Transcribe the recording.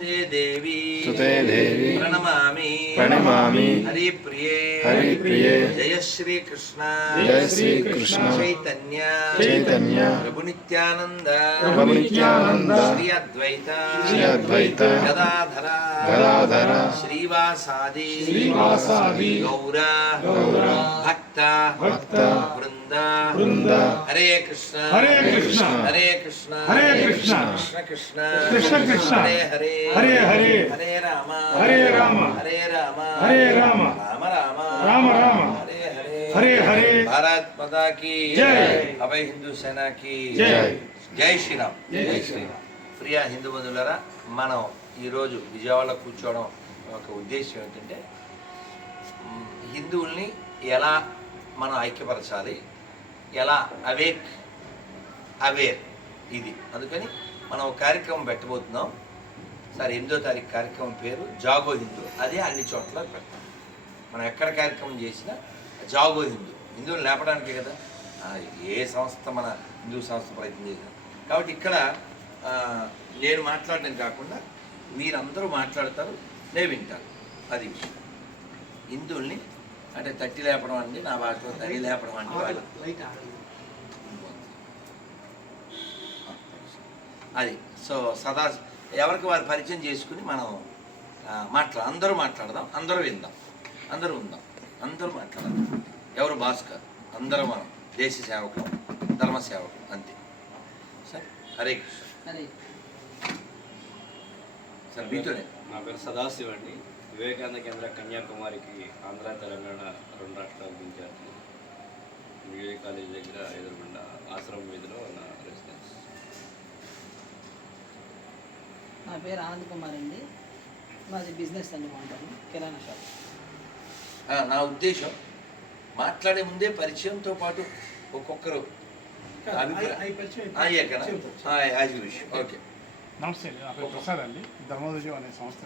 ते देवी। सुते देवी। प्रणमामि। प्रणमामि। हरिप्रिये। हरिप्रिये। जय श्री कृष्ण जय श्री कृष्ण चैतन्य। चैतन्य। प्रभु नित्यानंद प्रभु नित्यानंद श्री अद्वैत श्री अद्वैत गदाधर। गदाधर। श्रीवासादि। श्रीवासादि। गौर। गौर। भक्त। भक्त। वृंद బృంద. బృంద. హరే కృష్ణ. హరే కృష్ణ. హరే కృష్ణ. హరే కృష్ణ. కృష్ణ కృష్ణ. కృష్ణ కృష్ణ. హరే హరే. హరే హరే. హరే రామ. హరే రామ. హరే రామ. హరే రామ. రామ రామ. రామ రామ. హరే హరే. హరే హరే. భారత్ మాతా की జై. అభయ హిందూ సేన की జై. జై. శ్రీరామ్. జై శ్రీరామ్. ప్రియ హిందూ బంధువులారా మనం ఈరోజు విజయవాడలో కూర్చోవడం ఒక ఉద్దేశం ఏంటంటే హిందువుల్ని ఎలా మనం ఐక్యపరచాలి ఎలా? అవేక్ అవేర్ ఇది. అందుకని మనం ఒక కార్యక్రమం పెట్టబోతున్నాం. సార్ ఎనిమిదో తారీఖు కార్యక్రమం పేరు జాగో హిందూ. అదే అన్ని చోట్ల పెడతాం. మనం ఎక్కడ కార్యక్రమం చేసినా జాగో హిందూ. హిందువులు లేపడానికే కదా? ఏ సంస్థ మన హిందూ సంస్థ ప్రయత్నం చేసినా. కాబట్టి ఇక్కడ నేను మాట్లాడడం కాకుండా మీరందరూ మాట్లాడతారు నేను వింటాను. అది హిందువుల్ని అంటే తట్టి లేపడం అండి నా భాషలో తడి లేపడం అంటే వాళ్ళు అది సో సదా ఎవరికి వారు పరిచయం చేసుకుని మనం మాట్లా అందరూ మాట్లాడదాం అందరూ విందాం అందరూ ఉందాం అందరూ మాట్లాడదాం. ఎవరు భాస్కర్ అందరూ మనం దేశ సేవకులు ధర్మ సేవకులు అంతే. సరే హరే కృష్ణ. హరే. సరే మీతోనే. నా పేరు సదాశివ్ అండి వివేకానంద కేంద్ర కన్యాకుమారికి ఆంధ్ర తెలంగాణ రెండు రాష్ట్రాల ఇన్ఛార్జి వివే కాలేజ్ దగ్గర ఎదురుగుండా ఆశ్రమం వీధిలో నా రెసిడెన్స్ నా పేరు ఆనంద్ కుమార్ అండి. మాది బిజినెస్ అండి ఉంటాను కిరాణా షాప్. ఆ, నా ఉద్దేశం మాట్లాడే ముందే పరిచయంతో పాటు ఒక్కొక్కరు నమస్తే నా పేరు ప్రసాద్ అండి. ధర్మోదయం అనే సంస్థ